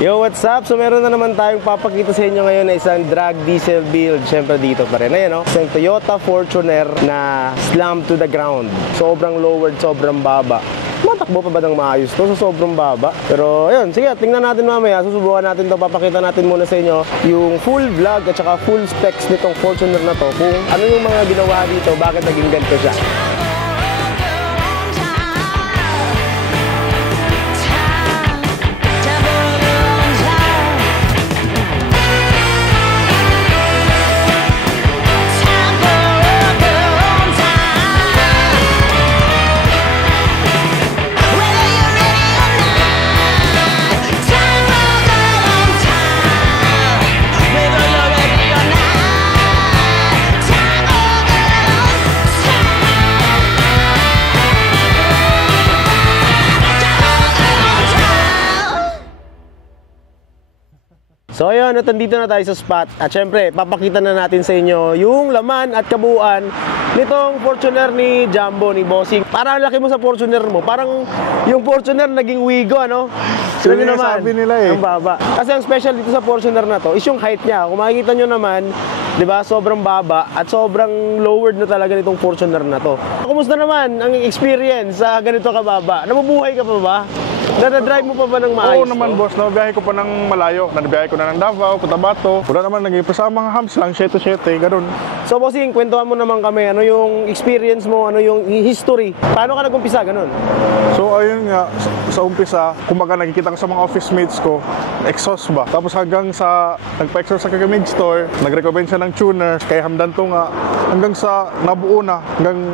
Yo, what's up? So meron na naman tayong papakita sa inyo ngayon na isang drag diesel build. Siyempre dito pa rin. Ayan, no? Isang Toyota Fortuner na slam to the ground. Sobrang lowered, sobrang baba. Matakbo pa ba ng maayos to? So sobrang baba. Pero ayun, sige, tingnan natin mamaya. Susubukan natin to. Papakita natin muna sa inyo yung full vlog at saka full specs nitong Fortuner na to. Kung ano yung mga ginawa dito, bakit naging ganito siya. So ayun, at nandito na tayo sa spot. At syempre, papakita na natin sa inyo yung laman at kabuuan nitong Fortuner ni Jumbo, ni Bossing. Parang laki mo sa Fortuner mo. Parang yung Fortuner naging Wigo, ano? So yun naman, sabi nila eh. Ang baba. Kasi ang special dito sa Fortuner na to is yung height niya. Kung makikita nyo naman, di ba, sobrang baba at sobrang lowered na talaga nitong Fortuner na to. Kumusta naman ang experience sa ganito kababa? Nabubuhay ka pa ba? Nadadrive mo pa ba ng maayos? Oo naman, boss. Nabiyahe ko pa ng malayo. Nabiyahe ko na ng Davao, Cotabato. Wala naman, nag-ipa sa mga hams lang, 7-7, ganun. So, Bossing, kwentuhan mo naman kami. Ano yung experience mo? Ano yung history? Paano ka nag-umpisa? Ganun? So, ayun nga, sa umpisa, kumbaga nakikita ko sa mga office mates ko, exhaust ba? Tapos hanggang sa, nagpa-exhaust sa Kakamig store, nag-recommend siya ng tuner, kay Hamdan to nga, hanggang sa nabuo na, hanggang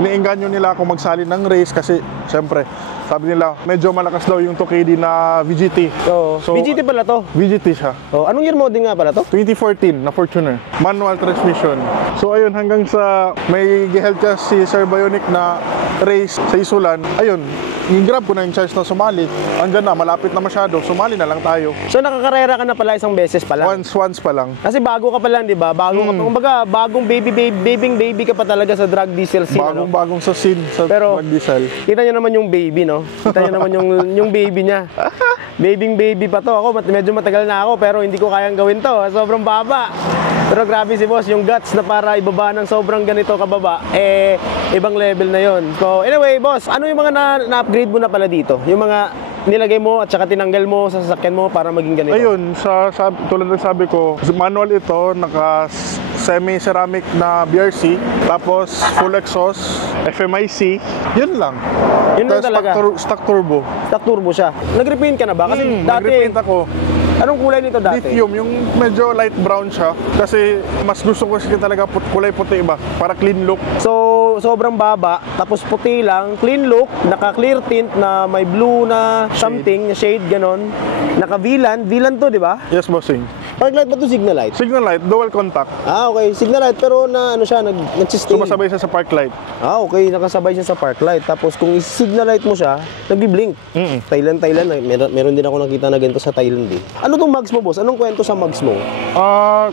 iniinganyo nila ako magsali ng race kasi, syempre, sabi nila, medyo malakas daw yung 2KD na VGT. So, VGT pala to? VGT siya. Oh, anong year model nga pala to? 2014 na Fortuner. Manual transmission. So ayun, hanggang sa may giheld ka si Sir Bionic na race sa Isulan, ayun, i-grab ko na yung chance na sumali. Andyan na, malapit na masyado. Sumali na lang tayo. So nakakarera ka na pala isang beses pa lang? Once pa lang. Kasi bago ka pa lang, di ba? Bago ka pa. Kumbaga, bagong baby ka pa talaga sa drag diesel scene. Bagong sa scene sa drag diesel. Kita nyo naman yung baby, no? Kita nyo naman yung baby niya. Baby pa to. Ako, medyo matagal na ako, pero hindi ko kayang gawin to. Sobrang baba. Pero grabe si boss, yung guts na para ibaba ng sobrang ganito kababa, eh, ibang level na yon. So, anyway, boss, ano yung mga na-upgrade mo na pala dito? Yung mga nilagay mo at saka tinanggal mo sa sasakyan mo para maging ganito? Ayun, tulad ng sabi ko, manual ito, naka semi-ceramic na BRC, tapos full exhaust, FMIC, yun lang. Yun lang talaga? Stock turbo. Stock turbo siya. Nag-repaint ka na ba? Kasi dati, nag-repaint ako. Anong kulay nito dati? Lithium, yung medyo light brown siya. Kasi mas gusto ko siya talaga kulay puti ba? Para clean look. So, sobrang baba, tapos puti lang, clean look, naka-clear tint na may blue na something, shade, ganon. Naka-VLAN to, di ba? Yes, bossing. Park light ba ito? Signal light? Signal light, dual contact. Ah, okay. Signal light, pero na ano siya, nag-sustain. Sumasabay siya sa park light. Ah, okay. Nakasabay siya sa park light. Tapos kung i-signal light mo siya, nagbi-blink. Thailand. Meron din ako nakita na ganito sa Thailand eh. Ano tong mugs mo, boss? Anong kwento sa mugs mo?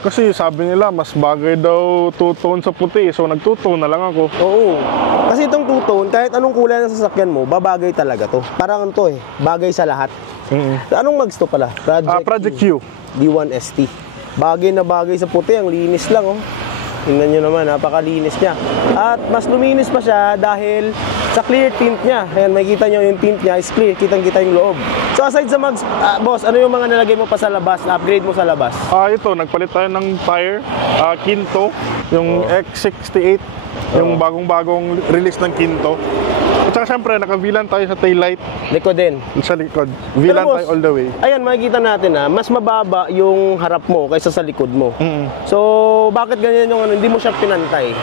Kasi sabi nila, mas bagay daw two-tone sa puti. So, nag-two-tone na lang ako. Oo. Kasi itong two-tone, kahit anong kulay ng sasakyan mo, babagay talaga to. Parang to eh, bagay sa lahat. Anong mugs to pala? Project Q. D1ST. Bagay na bagay sa puti, ang linis lang oh. Tingnan nyo naman, napakalinis niya. At mas luminis pa siya dahil sa clear tint niya. Ayan, makikita nyo yung tint niya is clear, kitang-kita yung loob. So aside sa mugs, boss, ano yung mga nalagay mo pa sa labas, upgrade mo sa labas? Ito, nagpalit tayo ng tire, Kinto, yung X68, yung bagong-bagong release ng Kinto. At saka syempre, naka-VLAN tayo sa taillight. Likod din. Sa likod. VLAN tayo all the way. Ayan, makikita natin na mas mababa yung harap mo kaysa sa likod mo. So, bakit ganyan yung ano, hindi mo siya pinantay?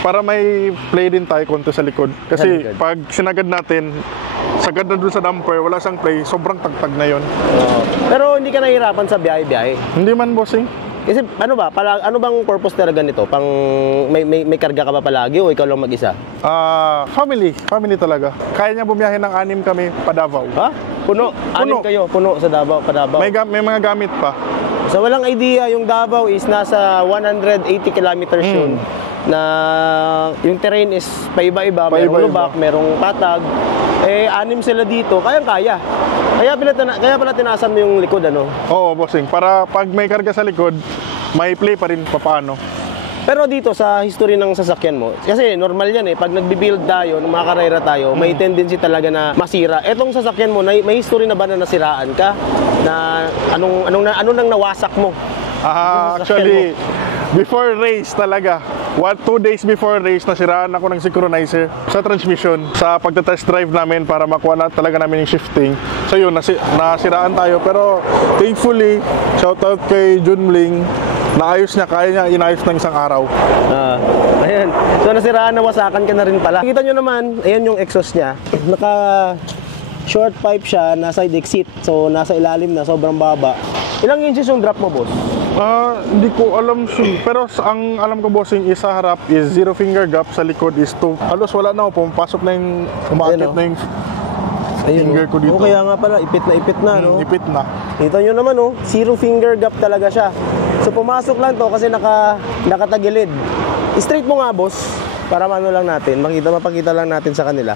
Para may play din tayo konti sa likod. Kasi pag sinagad natin, sagad na dun sa damper, wala siyang play, sobrang tagtag na yon. Pero hindi ka nahihirapan sa biyahe-biyahe? Hindi man, bossing. Kasi ano ba, ano bang purpose talaga nito? Pang may karga ka ba palagi o ikaw lang mag-isa? Family talaga. Kaya niya bumiyahe ng 6 kami pa Davao. Ha? Puno. 6 kayo, puno sa Davao, pa Davao. May mga gamit pa. So walang idea, yung Davao is nasa 180 kilometers yun. Na yung terrain is paiba-iba, merong lubak, merong patag. Eh, 6 sila dito, kayang-kaya. Kaya pala tinasan mo yung likod, ano? Oo, bossing. Para pag may karga sa likod, may play pa rin papaano. Pero dito sa history ng sasakyan mo, kasi normal yan eh, pag nagbi-build tayo, ng mga karera tayo, may tendency talaga na masira. Etong sasakyan mo, may history na ba na nasiraan ka? Na ano nang nawasak mo? Actually, before race talaga. 2 days before race, nasiraan ako ng synchronizer sa transmission sa pagta-test drive namin para makuha na talaga namin yung shifting. So yun, nasiraan tayo. Pero thankfully, shoutout kay Junmling, naayos niya, kaya niya inayos ng isang araw. Ayan. So nasiraan, nawasakan ka na rin pala. Kita nyo naman, ayan yung exhaust niya. Naka short pipe siya, nasa side exit. So nasa ilalim na, sobrang baba. Ilang inches yung drop mo, boss? Hindi ko alam pero ang alam ko, bossing, isa harap is 0 finger gap, sa likod is 2. Halos wala na ako, pumapasok na yung umakit na yung finger ko dito. Kaya nga pala, ipit na, no? Ipit na. Kita nyo naman, oh, 0 finger gap talaga siya. So pumasok lang to kasi nakatagilid. Straight mo nga, boss, para ano lang natin, mapakita lang natin sa kanila.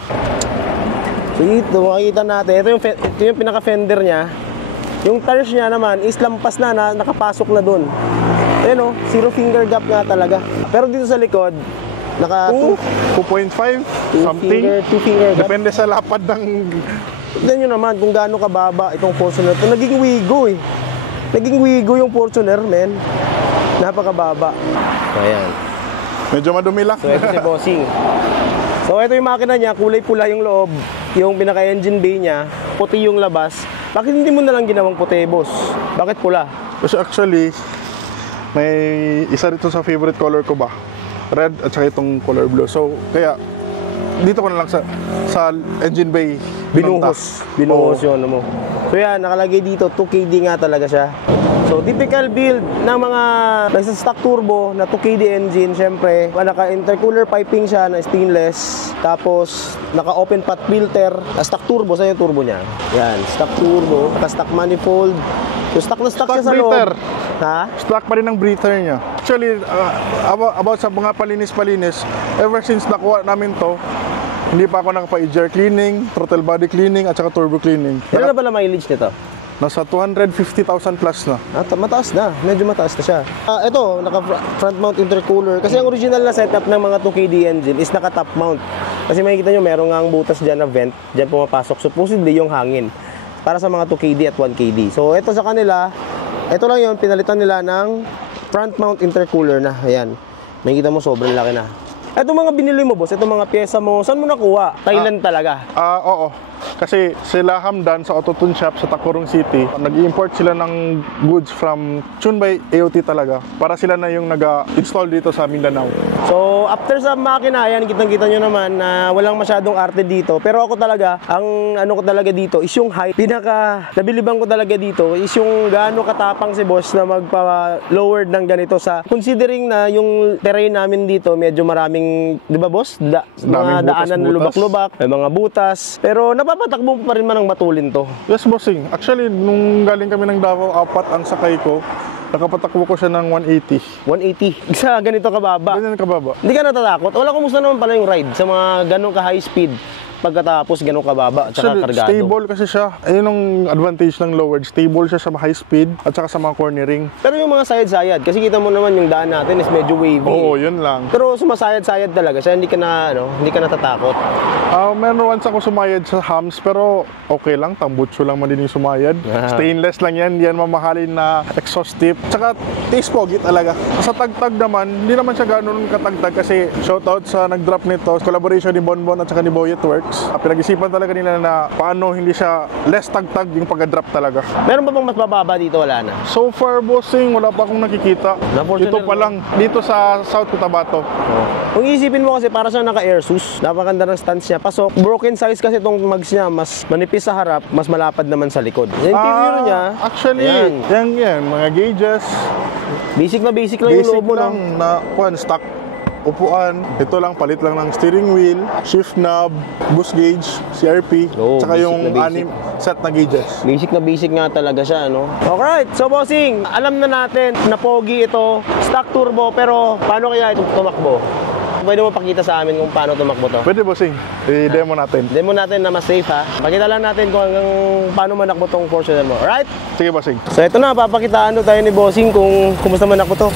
So ito, makikita natin, ito yung pinaka-fender niya. Yung tires niya naman is lampas na, nakapasok na dun. Ayan, oh, 0 finger gap nga talaga. Pero dito sa likod, naka 2.5 something. 2 finger gap. Depende sa lapad ng... Tignan nyo naman kung gaano kababa itong Fortuner. Ito naging wigo eh. Naging wigo yung Fortuner, men. Napakababa. So, ayan. Medyo madumi lang. So, ito si Bossing. So, ito yung makina niya. Kulay pula yung loob. Yung pinaka-engine bay niya. Puti yung labas. Bakit hindi mo na lang ginawang puti, boss? Bakit pula? Kasi actually, may isa rito sa favorite color ko ba? Red at saka itong color blue. So, kaya dito ko na lang sa engine bay Binuhos yun mo. So yan, nakalagay dito 2KD nga talaga siya. So typical build ng mga nagsa-stock turbo na 2KD engine, syempre naka-intercooler piping siya na stainless, tapos naka-open pot filter, stock turbo, sa yung turbo niya. Yan, stock turbo, naka-stock manifold. So stock na stock siya sa loob. Ha? Stock pa rin ang breather niya. Actually, about sa mga palinis-palinis, ever since nakuha namin to, hindi pa ako nakapa-jar cleaning, throttle body cleaning, at saka turbo cleaning. Ano na ba na mileage nito? Nasa 250,000 plus na. Mataas na. Medyo mataas na siya. Ito, naka-front mount intercooler. Kasi ang original na setup ng mga 2KD engine is naka-top mount. Kasi makikita nyo, meron nga ang butas dyan na vent. Dyan pumapasok. Supposedly yung hangin. Para sa mga 2KD at 1KD. So, ito sa kanila, ito lang yun, pinalitan nila ng front mount intercooler na. Ayan. Makikita mo, sobrang laki na. Ito mga binili mo, boss, ito mga pyesa mo, saan mo nakuha? Thailand talaga? Oo. Kasi sila Hamdan sa Autotune Shop sa Tacorong City, nag-import sila ng goods from Chunbay AOT talaga. Para sila na yung nag-install dito sa Mindanao. So, after sa makina, ayan, kitang-kita nyo naman na walang masyadong arte dito. Pero ako talaga, ang ano ko talaga dito is yung height. Nabilibang ko talaga dito is yung gaano katapang si boss na magpa-lowered ng ganito sa, considering na yung terrain namin dito, medyo maraming, di ba boss? Mga daanan na lubak-lubak, may mga butas. Pero napapatakbo pa rin man ng matulin to. Yes, bossing. Actually, nung galing kami ng Davao, 4 ang sakay ko. Nakapatakbo ko siya ng 180. 180? Sa ganito kababa? Ganyan kababa. Hindi ka natatakot? Wala, kumusta naman pala yung ride sa mga ganong ka-high speed? Pagkatapos ganun kababa at saka kargado. Stable kasi siya. Ayun ang advantage ng lowered. Stable siya sa high speed at saka sa mga cornering. Pero yung mga sayad-sayad, kasi kita mo naman yung daan natin is medyo wavy. Oo, yun lang. Pero sumasayad-sayad talaga siya, hindi ka natatakot. Meron once ako sumayad sa hams, pero okay lang, tambutso lang man din yung sumayad. Stainless lang yan, yan mamahalin na exhaust tip. Tsaka taste pogi talaga. Sa tagtag naman, hindi naman siya ganoon katagtag kasi shoutout sa nag-drop nito, collaboration ni Bonbon at saka ni Boyet Works. Pinag-isipan talaga nila na paano hindi siya less tagtag yung pag-drop talaga. Meron pa bang mas bababa dito? Wala na? So far, bossing, wala pa akong nakikita. Dito pa lang, dito sa South Cotabato. Kung isipin mo kasi para siya naka-air sus, napakaganda ng stance niya. Pasok, broken size kasi itong mags niya, mas manipis sa harap, mas malapad naman sa likod. Yung interior niya, actually, yan, mga gauges. Basic na basic lang yung loob mo. Basic lang na stock upuan. Ito lang, palit lang ng steering wheel, shift knob, boost gauge, CRP, tsaka yung 6 set na gauges. Basic na basic nga talaga siya, no? Alright, so bossing, alam na natin na pogi ito, stock turbo, pero paano kaya ito tumakbo? Pwede mo pakita sa amin kung paano tumakbo to? Pwede bossing, i-demo natin. Demo natin na mas safe ha. Pakita lang natin kung hanggang paano manakbo tong Fortuner mo. Alright? Sige bossing. So ito na, papakitaan to tayo ni Bossing kung kumusta manakbo to.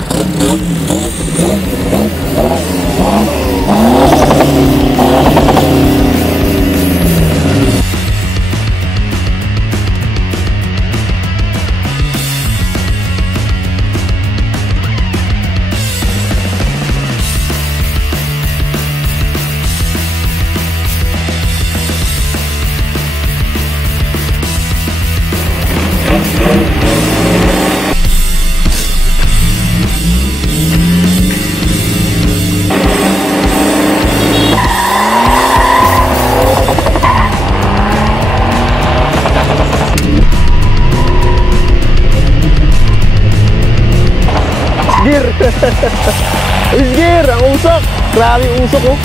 Gear! Gear! Ang usok! Grabe yung usok oh!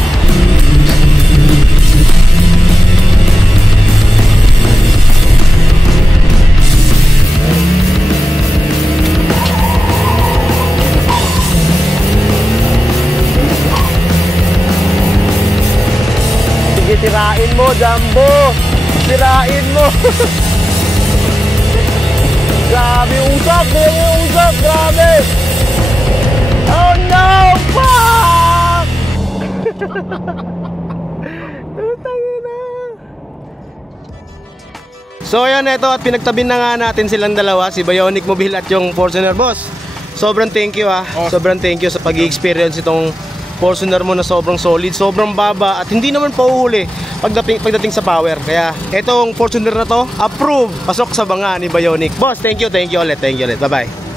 Sige, tirain mo, Jumbo! Tirain mo! Grabe yung usok! Grabe yung usok! Grabe! Oh no! Fuck! So ayan, ito at pinagtabi na nga natin silang dalawa, si Bionic Mobile at yung Fortuner boss. Sobrang thank you ha. Sobrang thank you sa pag-i-experience itong Fortuner mo na sobrang solid, sobrang baba at hindi naman pauhuli pagdating sa power. Kaya itong Fortuner na to, approve, pasok sa banga ni Bionic. Boss, thank you ulit. Bye-bye.